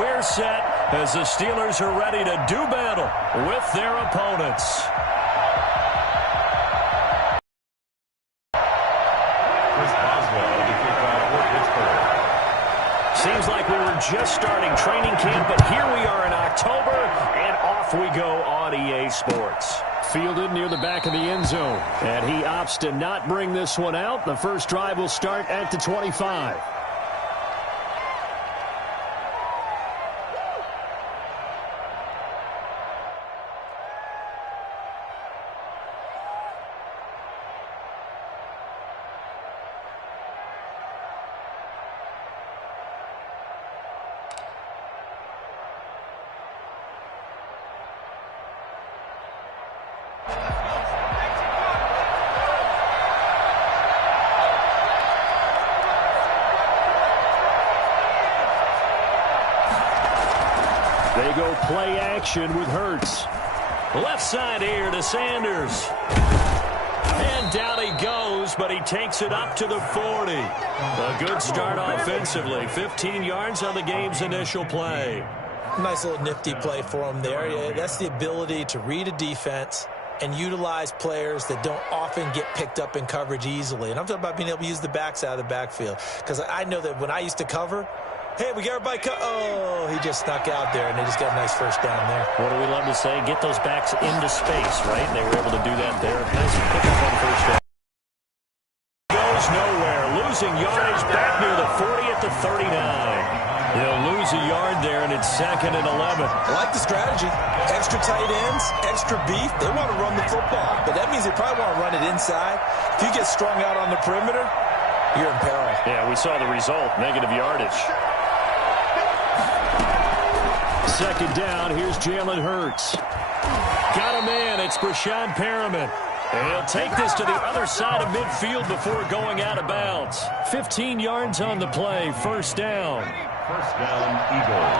We're set as the Steelers are ready to do battle with their opponents. Seems like we were just starting training camp, but here we are in October, and off we go on EA Sports. Fielded near the back of the end zone, and he opts to not bring this one out. The first drive will start at the 25. They go play action with Hurts. Left side here to Sanders. And down he goes, but he takes it up to the 40. A good start offensively. 15 yards on the game's initial play. Nice little nifty play for him there. Yeah, that's the ability to read a defense and utilize players that don't often get picked up in coverage easily. And I'm talking about being able to use the backs out of the backfield. Because I know that when I used to cover, hey, we got everybody oh, he just snuck out there, and they just got a nice first down there. What do we love to say? Get those backs into space, right? They were able to do that there. Nice pickup on first down. Goes nowhere. Losing yardage back near the 40 at the 39. He'll lose a yard there, and it's 2nd and 11. I like the strategy. Extra tight ends, extra beef. They want to run the football, but that means they probably want to run it inside. If you get strung out on the perimeter, you're in peril. Yeah, we saw the result. Negative yardage. 2nd down, here's Jalen Hurts. Got a man, it's Brashad Perriman. And he'll take this to the other side of midfield before going out of bounds. 15 yards on the play, first down. First down, Eagles.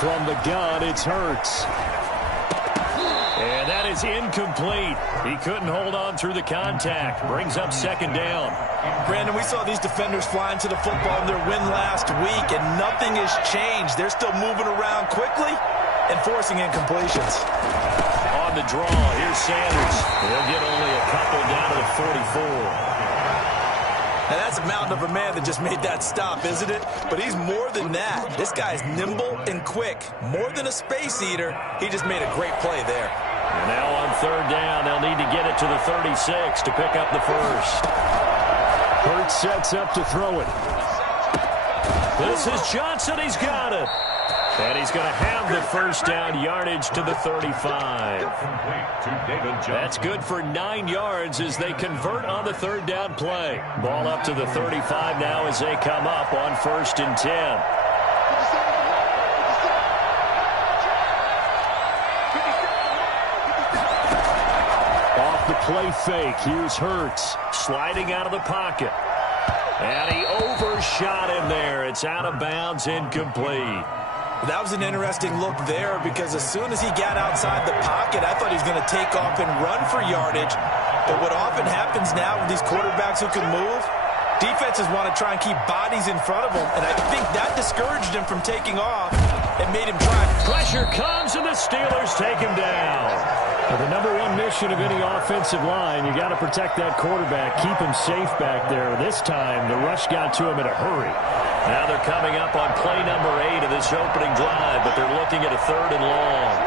From the gun, it's Hurts. And that is incomplete. He couldn't hold on through the contact. Brings up 2nd down. Brandon, we saw these defenders flying to the football in their win last week, and nothing has changed. They're still moving around quickly and forcing incompletions. On the draw, here's Sanders. He'll get only a couple down to the 44. Now, that's a mountain of a man that just made that stop, isn't it? But he's more than that. This guy's nimble and quick. More than a space eater, he just made a great play there. And now on 3rd down, they'll need to get it to the 36 to pick up the first. Hurts sets up to throw it. This is Johnson. He's got it. And he's going to have the first down, yardage to the 35. That's good for 9 yards as they convert on the 3rd down play. Ball up to the 35 now as they come up on 1st and 10. Off the play fake, here's Hurts. Sliding out of the pocket. And he overshot him there. It's out of bounds, incomplete. That was an interesting look there because as soon as he got outside the pocket, I thought he was going to take off and run for yardage. But what often happens now with these quarterbacks who can move, defenses want to try and keep bodies in front of them, and I think that discouraged him from taking off and made him try. Pressure comes, and the Steelers take him down. Well, the #1 mission of any offensive line, you got to protect that quarterback, keep him safe back there. This time, the rush got to him in a hurry. Now they're coming up on play number 8 of this opening drive, but they're looking at a 3rd and long.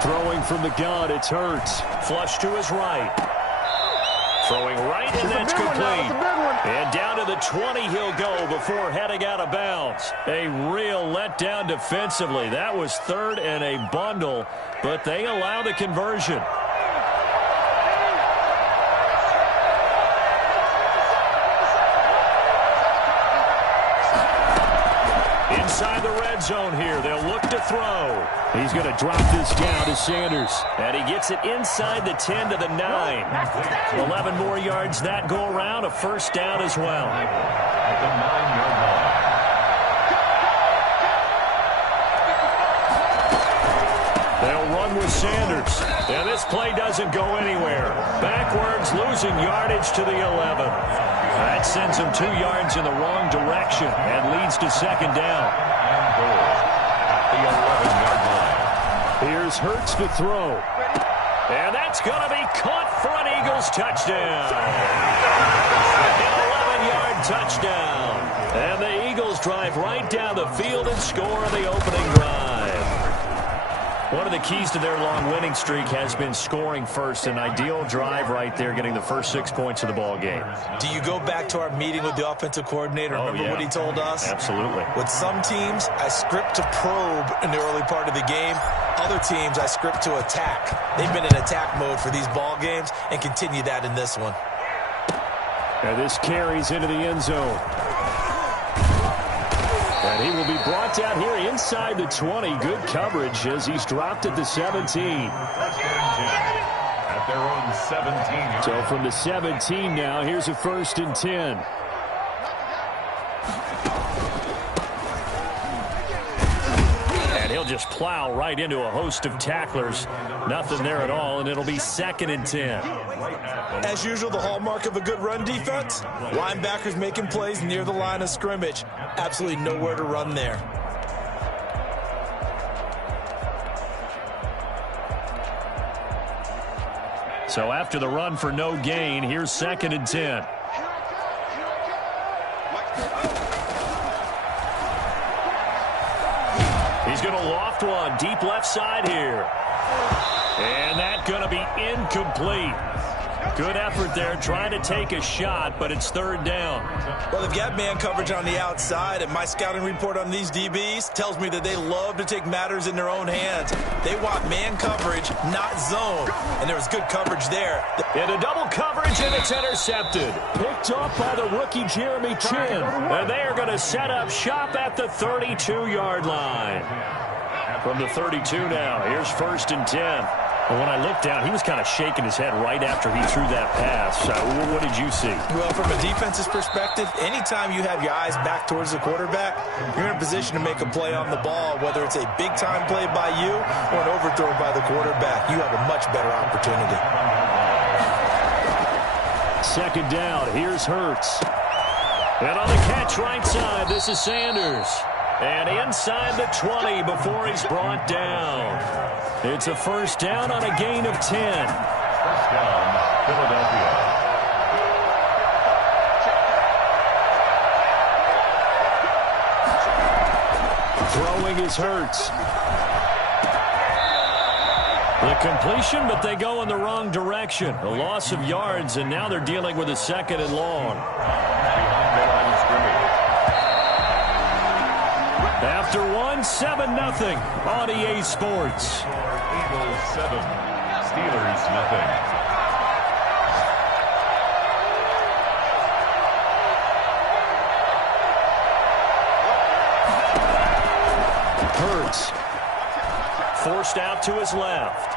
Throwing from the gun, it's Hurts. Flush to his right. Throwing right, and that's complete. And down to the 20 he'll go before heading out of bounds. A real letdown defensively. That was 3rd and a bundle, but they allow the conversion. Inside the red zone here. They'll look to throw. He's going to drop this down to Sanders. And he gets it inside the 10 to the 9. 11 more yards that go around. A first down as well. At the 9-yard line. And this play doesn't go anywhere. Backwards, losing yardage to the 11. That sends him 2 yards in the wrong direction and leads to second down. At the 11-yard line. Here's Hurts to throw. And that's going to be caught for an Eagles touchdown. An 11-yard touchdown. And the Eagles drive right down the field and score on the opening drive. One of the keys to their long winning streak has been scoring first. An ideal drive right there, getting the first 6 points of the ball game. Do you go back to our meeting with the offensive coordinator? Remember what he told us? Absolutely. With some teams, I script to probe in the early part of the game. Other teams, I script to attack. They've been in attack mode for these ball games and continue that in this one. And this carries into the end zone. And he will be brought down here inside the 20. Good coverage as he's dropped at the 17. At their own 17. So from the 17 now, here's a 1st and 10. And he'll just plow right into a host of tacklers. Nothing there at all, and it'll be 2nd and 10. As usual, the hallmark of a good run defense, linebackers making plays near the line of scrimmage. Absolutely nowhere to run there. So after the run for no gain, here's 2nd and 10. He's going to loft one deep left side here. And that's going to be incomplete. Good effort there, trying to take a shot, but it's 3rd down. Well, they've got man coverage on the outside, and my scouting report on these DBs tells me that they love to take matters in their own hands. They want man coverage, not zone, and there was good coverage there. Into double coverage, and it's intercepted. Picked off by the rookie Jeremy Chin. And they are going to set up shop at the 32-yard line. From the 32 now, here's 1st and 10. And when I looked down, he was kind of shaking his head right after he threw that pass. What did you see? Well, from a defense's perspective, anytime you have your eyes back towards the quarterback, you're in a position to make a play on the ball, whether it's a big-time play by you or an overthrow by the quarterback. You have a much better opportunity. 2nd down, here's Hurts. And on the catch right side, this is Sanders. And inside the 20 before he's brought down. It's a 1st down on a gain of 10. 1st down, Philadelphia. Throwing is Hurts. The completion, but they go in the wrong direction. A loss of yards, and now they're dealing with a 2nd and long. Behind the line of scrimmage. After 7-0 on EA Sports. Eagles 7, Steelers nothing. Hurts. Forced out to his left.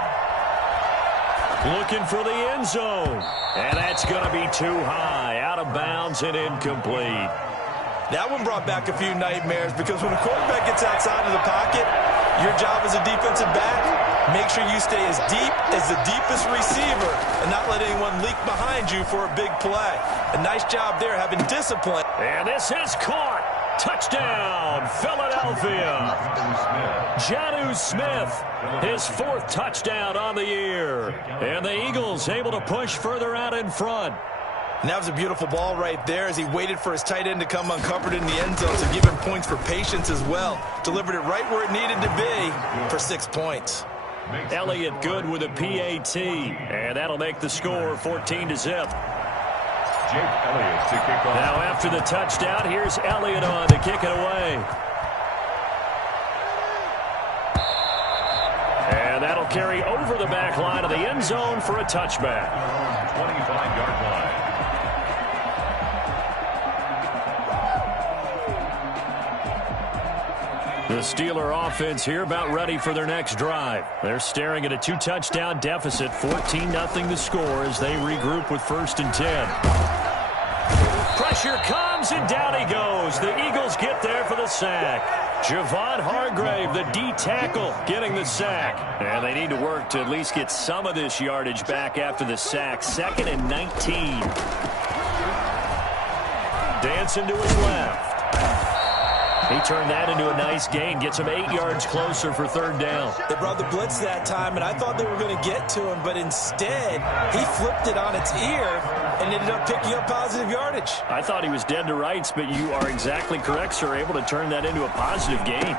Looking for the end zone. And that's going to be too high. Out of bounds and incomplete. That one brought back a few nightmares because when a quarterback gets outside of the pocket, your job as a defensive back, make sure you stay as deep as the deepest receiver and not let anyone leak behind you for a big play. A nice job there having discipline. And this is caught. Touchdown, Philadelphia. Jonnu Smith, his 4th touchdown on the year. And the Eagles able to push further out in front. And that was a beautiful ball right there as he waited for his tight end to come uncovered in the end zone to give him points for patience as well. Delivered it right where it needed to be for 6 points. Elliott good with a PAT, and that'll make the score 14-0. Jake Elliott to kick off. Now after the touchdown, here's Elliott on to kick it away. And that'll carry over the back line of the end zone for a touchback. 25-yard line. The Steeler offense here about ready for their next drive. They're staring at a 2-touchdown deficit, 14-0 the score as they regroup with 1st and 10. Pressure comes, and down he goes. The Eagles get there for the sack. Javon Hargrave, the D tackle, getting the sack. And they need to work to at least get some of this yardage back after the sack. 2nd and 19. Dancing to his left. He turned that into a nice gain. Gets him 8 yards closer for 3rd down. They brought the blitz that time, and I thought they were going to get to him, but instead, he flipped it on its ear and ended up picking up positive yardage. I thought he was dead to rights, but you are exactly correct, sir. Able to turn that into a positive gain.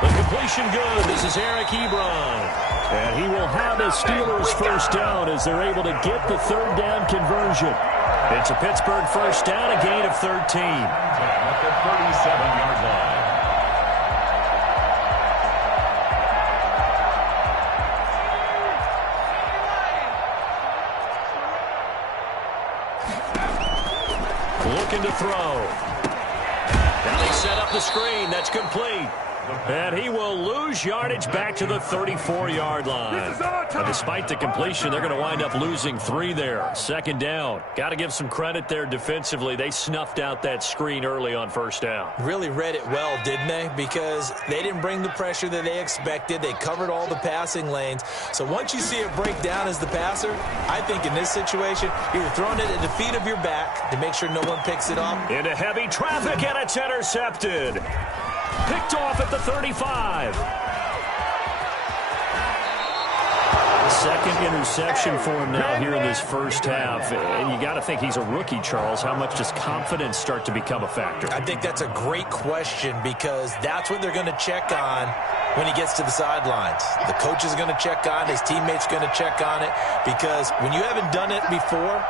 The completion good. This is Eric Ebron. And he will have the Steelers 1st down as they're able to get the 3rd down conversion. It's a Pittsburgh 1st down, a gain of 13. At the 37-yard line. Looking to throw. Now they set up the screen. That's complete. And he will lose yardage back to the 34-yard line. And despite the completion, they're going to wind up losing 3 there. 2nd down. Got to give some credit there defensively. They snuffed out that screen early on 1st down. Really read it well, didn't they? Because they didn't bring the pressure that they expected. They covered all the passing lanes. So once you see it break down as the passer, I think in this situation, you're throwing it at the feet of your back to make sure no one picks it up. Into heavy traffic, and it's intercepted. Picked off at the 35. 2nd interception for him now here in this 1st half. And you got to think he's a rookie, Charles. How much does confidence start to become a factor? I think that's a great question because that's what they're going to check on when he gets to the sidelines. The coach is going to check on it. His teammates going to check on it because when you haven't done it before,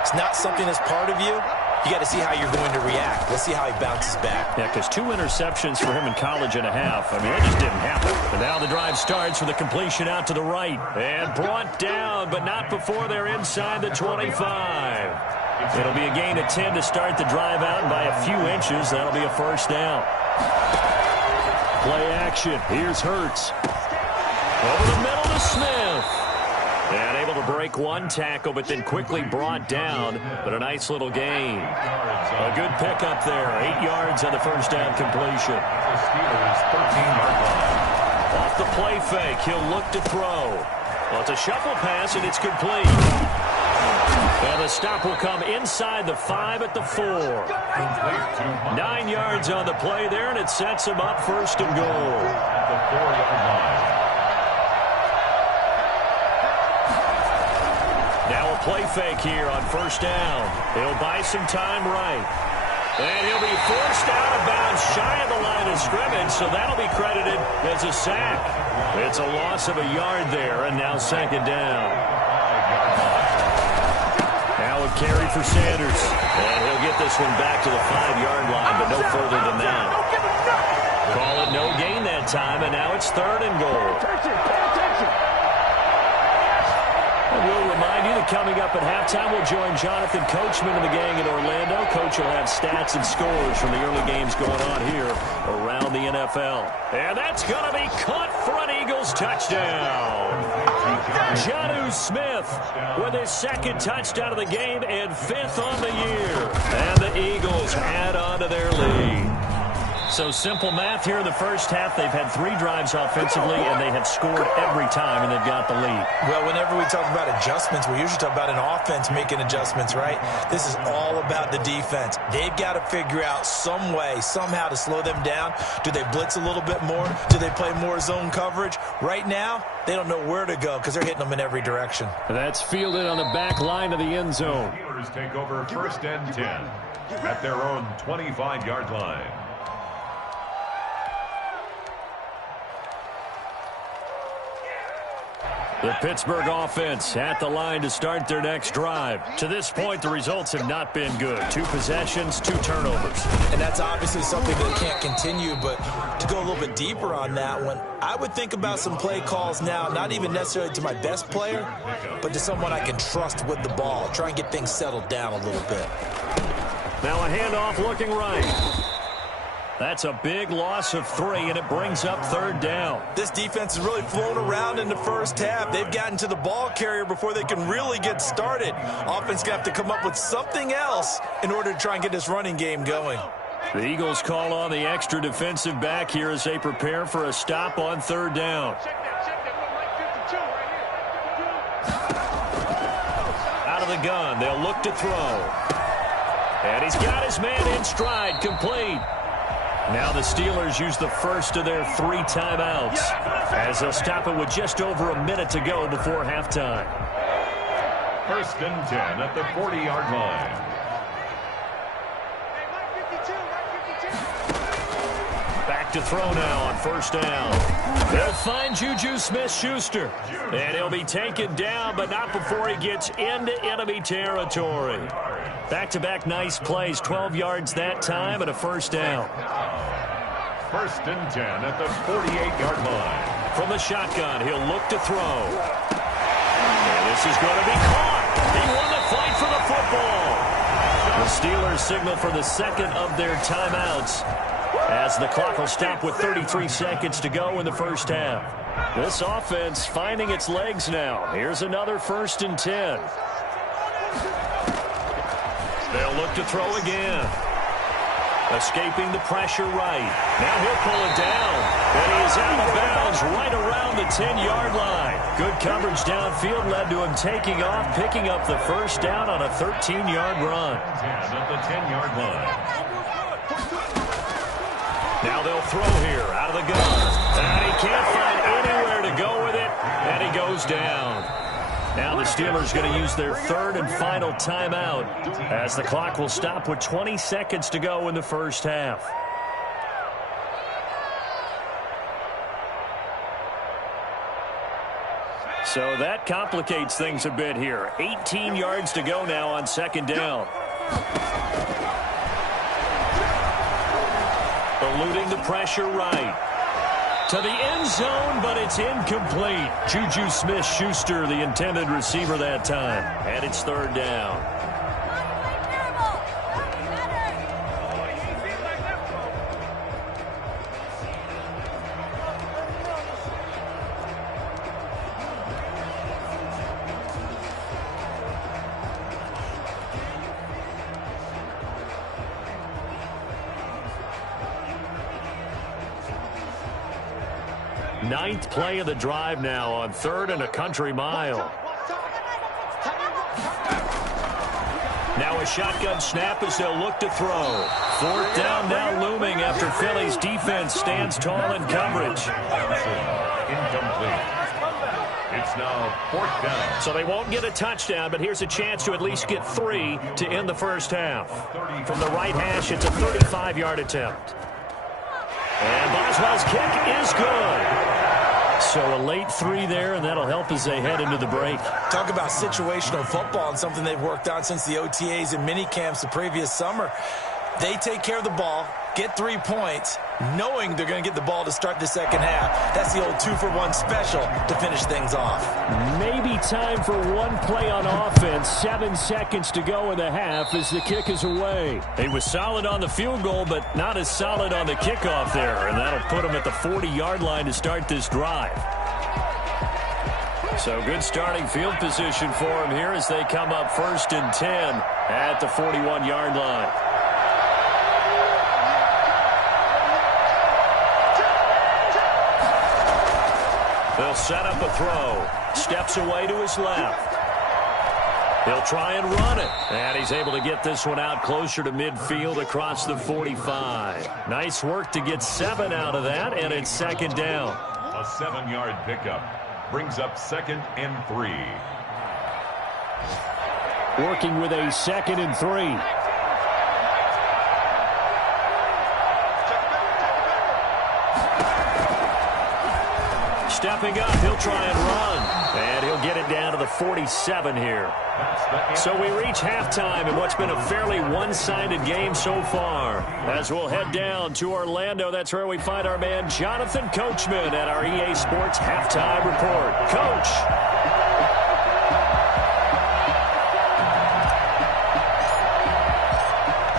it's not something that's part of you. You got to see how you're going to react. Let's see how he bounces back. Yeah, because 2 interceptions for him in college and a half. I mean, that just didn't happen. And now the drive starts with a completion out to the right. And brought down, but not before they're inside the 25. It'll be a gain of 10 to start the drive out, and by a few inches, that'll be a 1st down. Play action. Here's Hurts. Over the middle to Smith. And able to break 1 tackle, but then quickly brought down. But a nice little gain. A good pickup there. 8 yards on the 1st down completion. The Steelers 13-yard line. Off the play fake, he'll look to throw. Well, it's a shuffle pass, and it's complete. And the stop will come inside the 5 at the 4. 9 yards on the play there, and it sets him up 1st and goal. At the 4-yard line. Now a play fake here on 1st down. He'll buy some time right. And he'll be forced out of bounds shy of the line of scrimmage, so that'll be credited as a sack. It's a loss of a yard there, and now 2nd down. Now a carry for Sanders. And he'll get this one back to the 5-yard line, but no further than that. Call it no gain that time, and now it's 3rd and goal. We'll remind you that coming up at halftime, we'll join Jonathan Coachman and the gang in Orlando. Coach will have stats and scores from the early games going on here around the NFL. And that's going to be caught for an Eagles touchdown. Jonnu Smith with his 2nd touchdown of the game and 5th on the year. And the Eagles add on to their lead. So simple math here in the 1st half. They've had 3 drives offensively, and they have scored every time, and they've got the lead. Well, whenever we talk about adjustments, we usually talk about an offense making adjustments, right? This is all about the defense. They've got to figure out some way, somehow to slow them down. Do they blitz a little bit more? Do they play more zone coverage? Right now, they don't know where to go because they're hitting them in every direction. That's fielded on the back line of the end zone. Steelers take over 1st and 10 at their own 25-yard line. The Pittsburgh offense at the line to start their next drive. To this point, the results have not been good. 2 possessions, 2 turnovers. And that's obviously something that can't continue, but to go a little bit deeper on that one, I would think about some play calls now, not even necessarily to my best player, but to someone I can trust with the ball. Try and get things settled down a little bit. Now a handoff looking right. That's a big loss of 3, and it brings up 3rd down. This defense has really flown around in the 1st half. They've gotten to the ball carrier before they can really get started. Offense going to have to come up with something else in order to try and get this running game going. The Eagles call on the extra defensive back here as they prepare for a stop on third down. Out of the gun, they'll look to throw. And he's got his man in stride, complete. Now the Steelers use the first of their 3 timeouts as they'll stop it with just over a minute to go before halftime. 1st and 10 at the 40-yard line. Back to throw now on first down. They'll find Juju Smith-Schuster. And he'll be taken down, but not before he gets into enemy territory. Back-to-back nice plays, 12 yards that time and a first down. 1st and 10 at the 48-yard line. From the shotgun, he'll look to throw. And this is going to be caught. He won the fight for the football. The Steelers signal for the second of their timeouts as the clock will stop with 33 seconds to go in the first half. This offense finding its legs now. Here's another 1st and 10. They'll look to throw again. Escaping the pressure right. Now he'll pull it down. And he is out of bounds right around the 10-yard line. Good coverage downfield led to him taking off, picking up the first down on a 13-yard run. 10 at the 10-yard line. Now they'll throw here out of the gun. And he can't find anywhere to go with it. And he goes down. Now the Steelers going to use their 3rd and final timeout as the clock will stop with 20 seconds to go in the first half. So that complicates things a bit here. 18 yards to go now on 2nd down. Eluding the pressure right. To the end zone, but it's incomplete. Juju Smith-Schuster, the intended receiver that time. And it's 3rd down. Ninth play of the drive now on 3rd and a country mile. Now a shotgun snap as they'll look to throw. 4th down now looming after Philly's defense stands tall in coverage. Incomplete. It's now 4th down. So they won't get a touchdown, but here's a chance to at least get 3 to end the first half. From the right hash, it's a 35-yard attempt. And Boswell's kick is good. So a late 3 there, and that'll help as they head into the break. Talk about situational football and something they've worked on since the OTAs and mini camps the previous summer. They take care of the ball, get 3 points, knowing they're going to get the ball to start the second half. That's the old 2-for-1 special to finish things off. Maybe time for one play on offense. 7 seconds to go in the half as the kick is away. He was solid on the field goal, but not as solid on the kickoff there, and that'll put him at the 40-yard line to start this drive. So good starting field position for him here as they come up 1st and 10 at the 41-yard line. They'll set up a throw. Steps away to his left. He'll try and run it. And he's able to get this one out closer to midfield across the 45. Nice work to get 7 out of that, and it's 2nd down. A 7-yard pickup brings up 2nd and 3. Working with a 2nd and 3. Stepping up, he'll try and run. And he'll get it down to the 47 here. So we reach halftime in what's been a fairly one-sided game so far. As we'll head down to Orlando, that's where we find our man Jonathan Coachman at our EA Sports Halftime Report. Coach.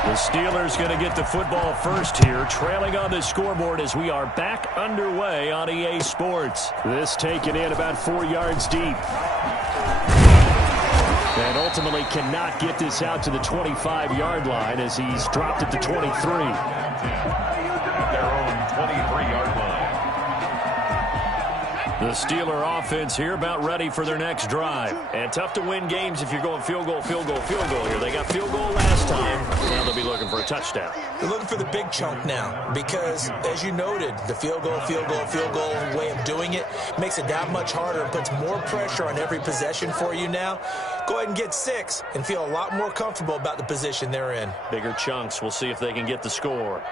The Steelers going to get the football first here, trailing on the scoreboard as we are back underway on EA Sports. This taken in about 4 yards deep. And ultimately cannot get this out to the 25-yard line as he's dropped it to 23. At their own 23-yard line. The Steeler offense here about ready for their next drive. And tough to win games if you're going field goal, field goal, field goal here. They got field goal last time. Now they'll be looking for a touchdown. They're looking for the big chunk now because, as you noted, the field goal way of doing it makes it that much harder and puts more pressure on every possession for you now. Go ahead and get 6 and feel a lot more comfortable about the position they're in. Bigger chunks. We'll see if they can get the score.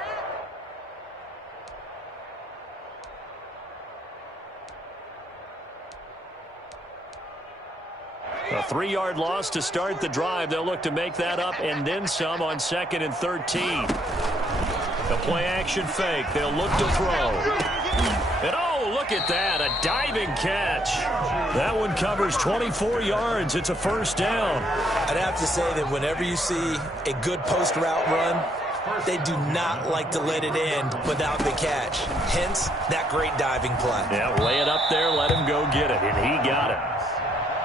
A 3-yard loss to start the drive. They'll look to make that up and then some on 2nd and 13. The play action fake. They'll look to throw. And oh, look at that. A diving catch. That one covers 24 yards. It's a first down. I'd have to say that whenever you see a good post route run, they do not like to let it end without the catch. Hence, that great diving play. Yeah, lay it up there, let him go get it, and he got it.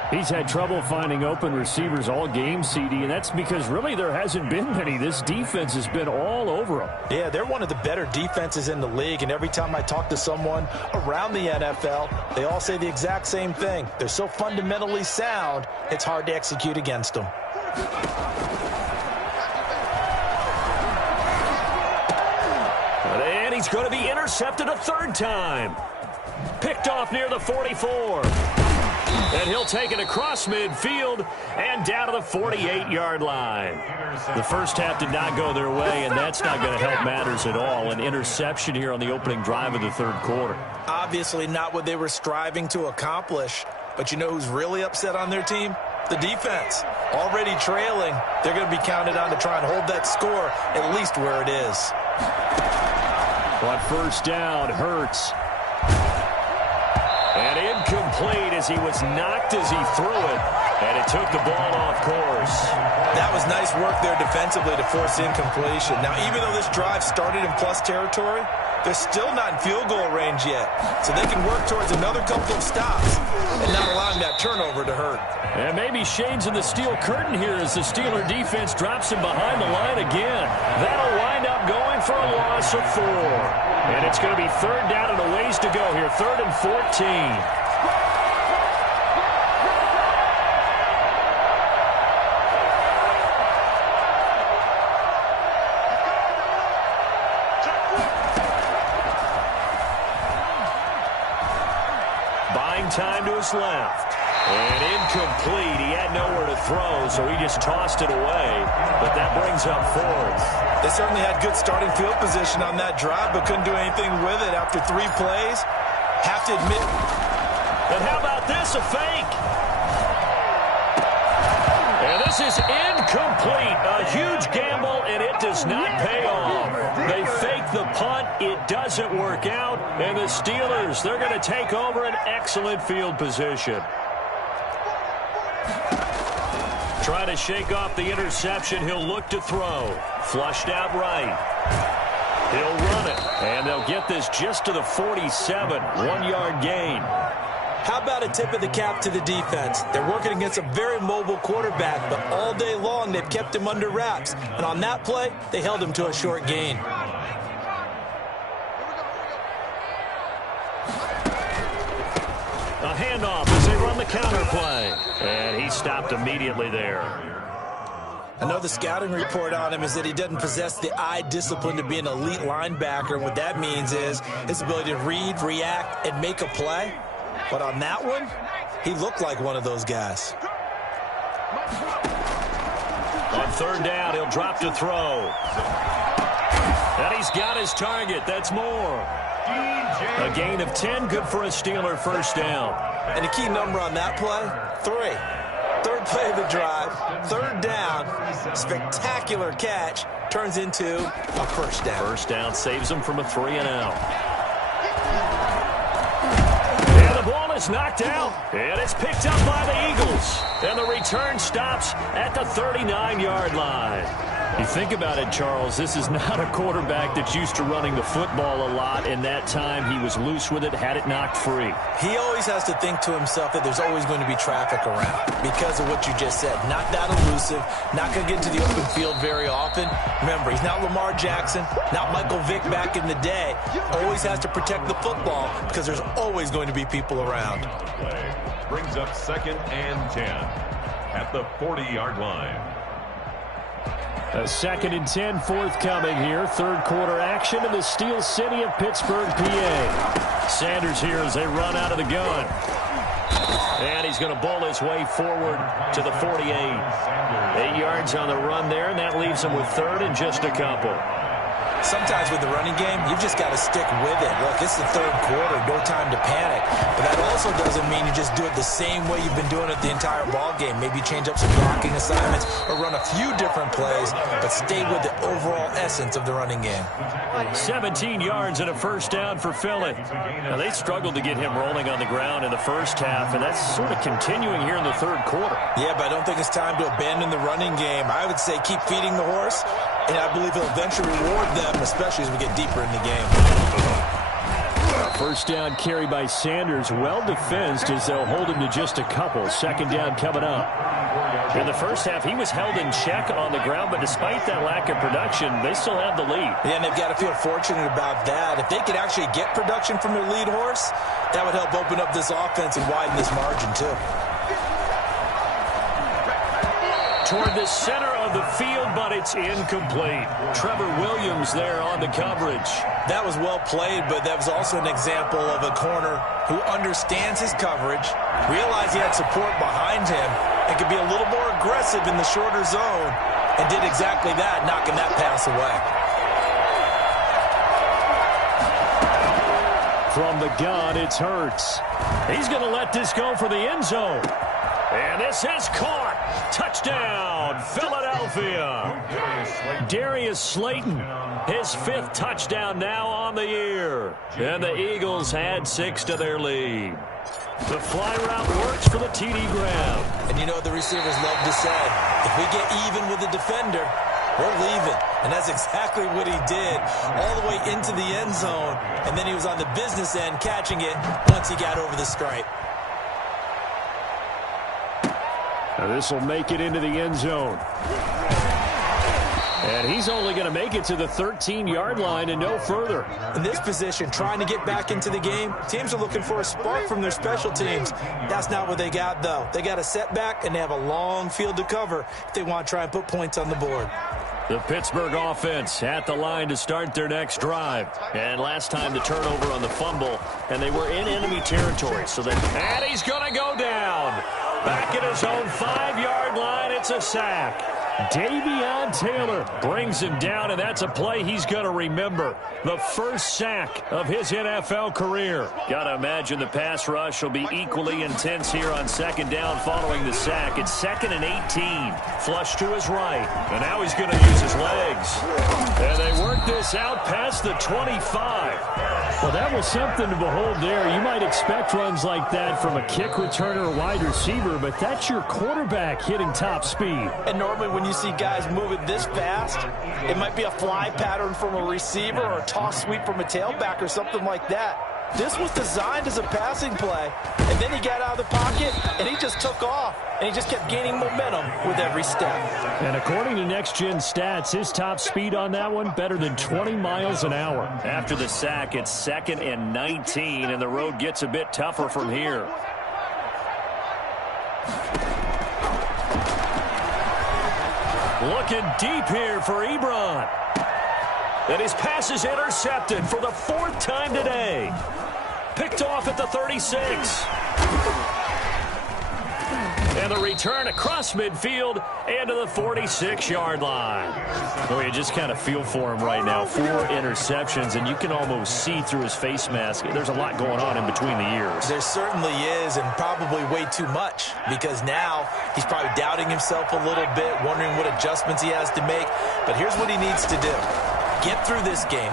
He's had trouble finding open receivers all game, CD, and that's because really there hasn't been many. This defense has been all over them. Yeah, they're one of the better defenses in the league, and every time I talk to someone around the NFL, they all say the exact same thing. They're so fundamentally sound, it's hard to execute against them. And he's going to be intercepted a 3rd time. Picked off near the 44. And he'll take it across midfield and down to the 48-yard line. The first half did not go their way, and that's not going to help matters at all. An interception here on the opening drive of the 3rd quarter. Obviously not what they were striving to accomplish. But you know who's really upset on their team? The defense. Already trailing, they're going to be counted on to try and hold that score at least where it is. On first down, Hurts. And incomplete as he was knocked as he threw it. And it took the ball off course. That was nice work there defensively to force incompletion. Now, even though this drive started in plus territory, they're still not in field goal range yet. So they can work towards another couple of stops and not allowing that turnover to hurt. And maybe shades in the steel curtain here as the Steeler defense drops him behind the line again. That'll wind up going for a loss of 4. And it's going to be 3rd down and a ways to go here. 3rd and 14. Buying time to his left. And incomplete. He had nowhere to throw, so he just tossed it away. But that brings up 4th. They certainly had good starting field position on that drive, but couldn't do anything with it after 3 plays. Have to admit. And how about this? A fake. And this is incomplete. A huge gamble, and it does not pay off. They fake the punt. It doesn't work out. And the Steelers, they're going to take over an excellent field position. Trying to shake off the interception. He'll look to throw. Flushed out right. He'll run it. And they'll get this just to the 47. 1-yard gain. How about a tip of the cap to the defense? They're working against a very mobile quarterback, but all day long they've kept him under wraps. And on that play, they held him to a short gain. A handoff as they run the counter play. And he stopped immediately there. I know the scouting report on him is that he doesn't possess the eye discipline to be an elite linebacker. And what that means is his ability to read, react, and make a play. But on that one, he looked like one of those guys. On 3rd down, he'll drop to throw. And he's got his target. That's more. A gain of 10, good for a Steeler first down. And the key number on that play, 3. 3rd play of the drive, 3rd down, spectacular catch, turns into a first down. First down saves him from a 3-and-out. And the ball is knocked out, and it's picked up by the Eagles. And the return stops at the 39-yard line. You think about it, Charles, this is not a quarterback that's used to running the football a lot, and that time he was loose with it, had it knocked free. He always has to think to himself that there's always going to be traffic around because of what you just said. Not that elusive, not going to get into the open field very often. Remember, he's not Lamar Jackson, not Michael Vick back in the day. Always has to protect the football because there's always going to be people around. Play brings up 2nd and 10 at the 40-yard line. A 2nd and 10 forthcoming here. Third quarter action in the Steel City of Pittsburgh, PA. Sanders here as they run out of the gun. And he's going to bowl his way forward to the 48. 8 yards on the run there, and that leaves him with 3rd and just a couple. Sometimes with the running game, you've just got to stick with it. Look, it's the 3rd quarter, no time to panic. But that also doesn't mean you just do it the same way you've been doing it the entire ball game. Maybe change up some blocking assignments or run a few different plays, but stay with the overall essence of the running game. 17 yards and a first down for Philly. Now, they struggled to get him rolling on the ground in the first half, and that's sort of continuing here in the 3rd quarter. Yeah, but I don't think it's time to abandon the running game. I would say keep feeding the horse, and I believe he'll eventually reward them, especially as we get deeper in the game. First down carry by Sanders, well defensed as they'll hold him to just a couple. 2nd down coming up. In the first half, he was held in check on the ground, but despite that lack of production, they still have the lead. Yeah, and they've got to feel fortunate about that. If they could actually get production from their lead horse, that would help open up this offense and widen this margin too. Toward the center of the field, but it's incomplete. Trevor Williams there on the coverage. That was well played, but that was also an example of a corner who understands his coverage, realized he had support behind him, and could be a little more aggressive in the shorter zone, and did exactly that, knocking that pass away. From the gun, it's Hurts. He's going to let this go for the end zone. And this is caught. Touchdown, Philadelphia. Darius Slayton, his 5th touchdown now on the year. And the Eagles add 6 to their lead. The fly route works for the TD grab. And you know what the receivers love to say? If we get even with the defender, we're leaving. And that's exactly what he did, all the way into the end zone. And then he was on the business end catching it once he got over the stripe. Now this will make it into the end zone. And he's only going to make it to the 13-yard line and no further. In this position, trying to get back into the game, teams are looking for a spark from their special teams. That's not what they got, though. They got a setback, and they have a long field to cover if they want to try and put points on the board. The Pittsburgh offense at the line to start their next drive. And last time the turnover on the fumble, and they were in enemy territory. And he's going to go down. Back at his own 5-yard line, it's a sack. Davion Taylor brings him down, and that's a play he's going to remember. The first sack of his NFL career. Got to imagine the pass rush will be equally intense here on 2nd down following the sack. It's 2nd and 18. Flush to his right, and now he's going to use his legs. And they work this out past the 25. Well, that was something to behold there. You might expect runs like that from a kick returner or wide receiver, but that's your quarterback hitting top speed. And normally when you see guys moving this fast, it might be a fly pattern from a receiver or a toss sweep from a tailback or something like that. This was designed as a passing play, and then he got out of the pocket, and he just took off, and he just kept gaining momentum with every step. And according to Next Gen Stats, his top speed on that one, better than 20 miles an hour. After the sack, it's 2nd and 19, and the road gets a bit tougher from here. Looking deep here for Ebron. And his pass is intercepted for the 4th time today. Picked off at the 36. And the return across midfield and to the 46-yard line. Oh, you just kind of feel for him right now. 4 interceptions, and you can almost see through his face mask. There's a lot going on in between the ears. There certainly is, and probably way too much, because now he's probably doubting himself a little bit, wondering what adjustments he has to make. But here's what he needs to do. Get through this game,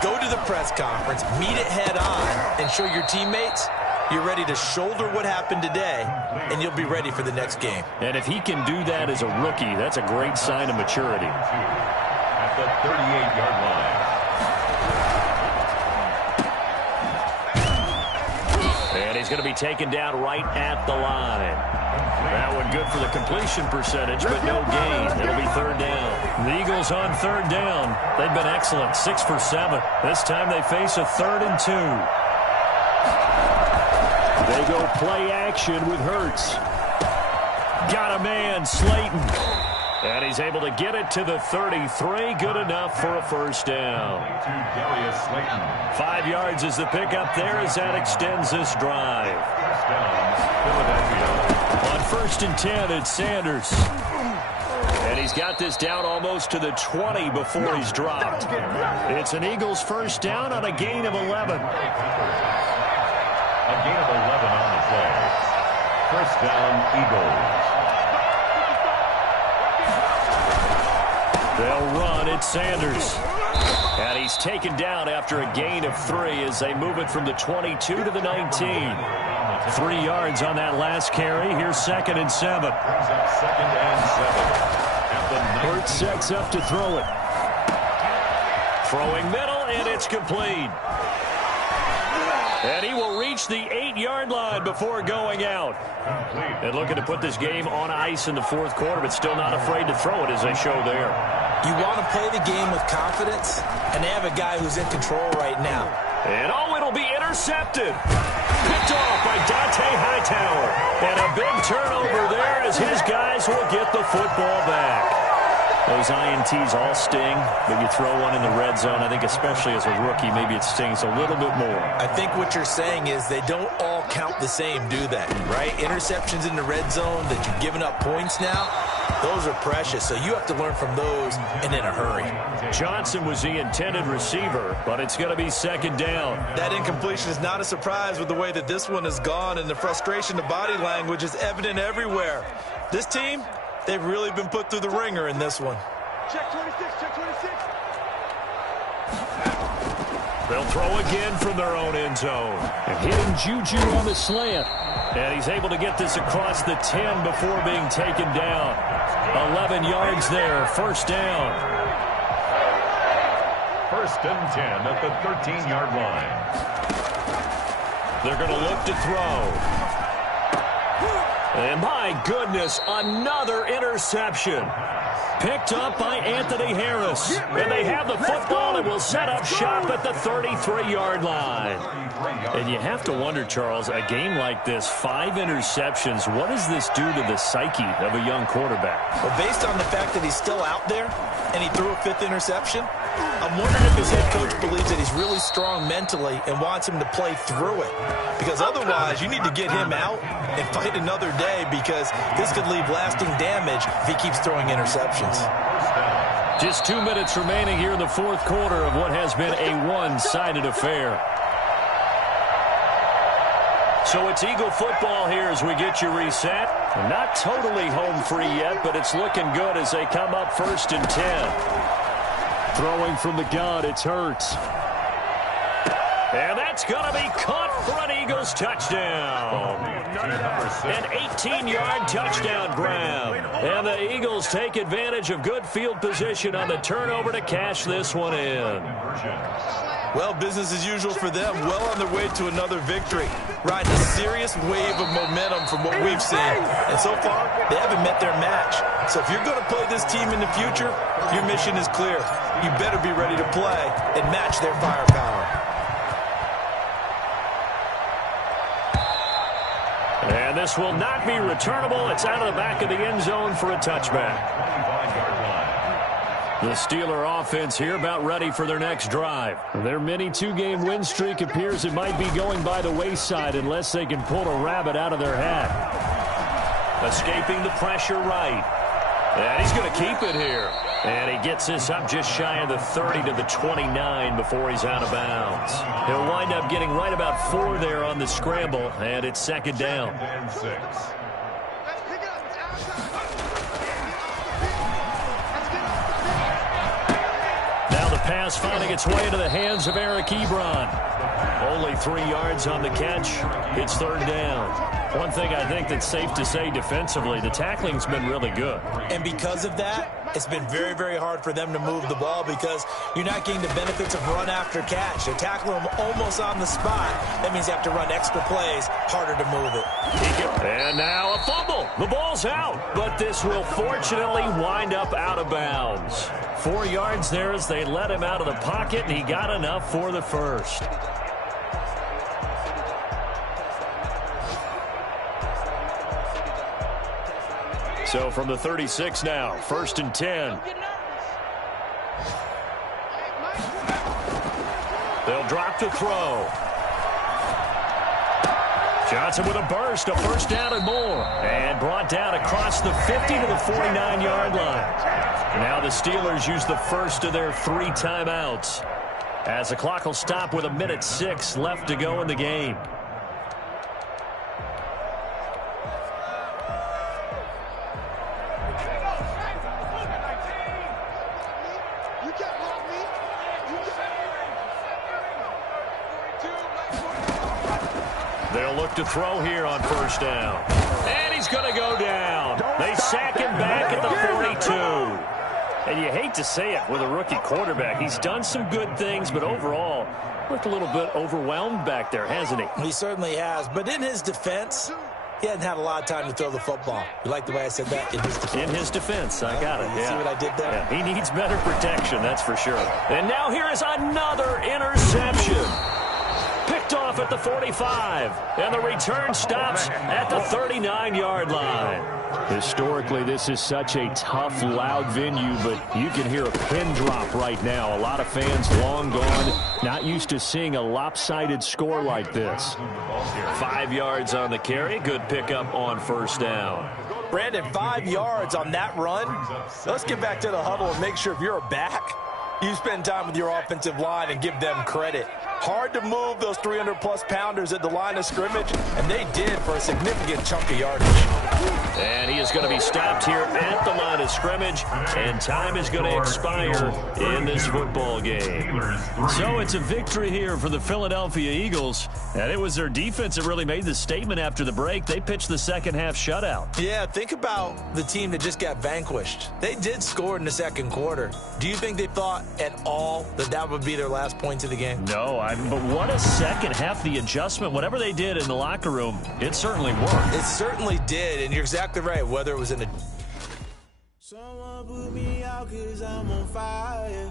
go to the press conference, meet it head on, and show your teammates you're ready to shoulder what happened today, and you'll be ready for the next game. And if he can do that as a rookie, that's a great sign of maturity. At the 38-yard line. And he's going to be taken down right at the line. That one good for the completion percentage, but no gain. It'll be third down. The Eagles on third down. They've been excellent, 6 for 7. This time they face a 3rd and 2. They go play action with Hurts. Got a man, Slayton. And he's able to get it to the 33. Good enough for a first down. 5 yards is the pickup there as that extends this drive. On 1st and 10, it's Sanders. And he's got this down almost to the 20 before he's dropped. It's an Eagles first down on a gain of 11. A gain of 11 on the play. First down, Eagles. They'll run. It's Sanders. And he's taken down after a gain of 3 as they move it from the 22 to the 19. 3 yards on that last carry. Here's 2nd and 7. Brings up 2nd and 7. Hurts sets up to throw it. Throwing middle, and it's complete. And he will reach the 8-yard line before going out. And looking to put this game on ice in the 4th quarter, but still not afraid to throw it as they show there. You want to play the game with confidence, and they have a guy who's in control right now. And it'll be intercepted. Picked off by Dante Hightower. And a big turnover there as his guys will get the football back. Those INTs all sting, but you throw one in the red zone, I think especially as a rookie, maybe it stings a little bit more. I think what you're saying is they don't all count the same, do they? Right? Interceptions in the red zone that you're giving up points now, those are precious, so you have to learn from those and in a hurry. Johnson was the intended receiver, but it's going to be 2nd down. That incompletion is not a surprise with the way that this one has gone, and the frustration, the body language is evident everywhere. This team, they've really been put through the ringer in this one. Check 26, check 26. They'll throw again from their own end zone. And hitting Juju on the slant. And he's able to get this across the 10 before being taken down. 11 yards there, first down. 1st and 10 at the 13-yard line. They're going to look to throw. And my goodness, another interception. Picked up by Anthony Harris. And they have the football and will set up shop at the 33-yard line. And you have to wonder, Charles, a game like this, 5 interceptions, what does this do to the psyche of a young quarterback? Well, based on the fact that he's still out there and he threw a 5th interception, I'm wondering if his head coach believes that he's really strong mentally and wants him to play through it. Because otherwise, you need to get him out and fight another day, because this could leave lasting damage if he keeps throwing interceptions. Just 2 minutes remaining here in the 4th quarter of what has been a one-sided affair. So it's Eagle football here as we get you reset. Not totally home free yet, but it's looking good as they come up 1st and 10. Throwing from the gun, it's Hurts. And that's going to be caught for an Eagles touchdown. An 18-yard touchdown grab. And the Eagles take advantage of good field position on the turnover to cash this one in. Well, business as usual for them. Well on their way to another victory. Riding a serious wave of momentum from what we've seen. And so far, they haven't met their match. So if you're going to play this team in the future, your mission is clear. You better be ready to play and match their firepower. And this will not be returnable. It's out of the back of the end zone for a touchback. The Steeler offense here about ready for their next drive. Their mini 2-game win streak appears it might be going by the wayside unless they can pull a rabbit out of their hat. Escaping the pressure right. And he's going to keep it here. And he gets this up just shy of the 30 to the 29 before he's out of bounds. He'll wind up getting right about 4 there on the scramble, and it's 2nd down. Now the pass finding its way into the hands of Eric Ebron. Only 3 yards on the catch. It's third down. One thing I think that's safe to say defensively, the tackling's been really good. And because of that, it's been very, very hard for them to move the ball because you're not getting the benefits of run after catch. They're tackling them almost on the spot. That means you have to run extra plays, harder to move it. And now a fumble. The ball's out, but this will fortunately wind up out of bounds. 4 yards there as they let him out of the pocket, and he got enough for the first. So from the 36 now, 1st and 10. They'll drop to throw. Johnson with a burst, a first down and more. And brought down across the 50 to the 49-yard line. Now the Steelers use the first of their 3 timeouts, as the clock will stop with 1:06 left to go in the game. They'll look to throw here on first down. And he's going to go down. They sack him back at the 42. And you hate to say it with a rookie quarterback. He's done some good things, but overall, looked a little bit overwhelmed back there, hasn't he? He certainly has. But in his defense, he hadn't had a lot of time to throw the football. You like the way I said that? In his defense. In his defense. I got it. You see what I did there? Yeah, he needs better protection, that's for sure. And now here is another interception. Picked off at the 45, and the return stops at the 39-yard line. Historically, this is such a tough, loud venue, but you can hear a pin drop right now. A lot of fans long gone, not used to seeing a lopsided score like this. 5 yards on the carry. Good pickup on first down. Brandon, 5 yards on that run. Let's get back to the huddle and make sure if you're a back, you spend time with your offensive line and give them credit. Hard to move those 300-plus pounders at the line of scrimmage, and they did for a significant chunk of yardage. And he is going to be stopped here at the line of scrimmage, and time is going to expire in this football game. So it's a victory here for the Philadelphia Eagles, and it was their defense that really made the statement after the break. They pitched the second-half shutout. Yeah, think about the team that just got vanquished. They did score in the second quarter. Do you think they thought at all that that would be their last points of the game? No, but what a second half. The adjustment, whatever they did in the locker room, it certainly worked. It certainly did, and you're exactly right, whether it was in a... Someone put me out 'cause I'm on fire.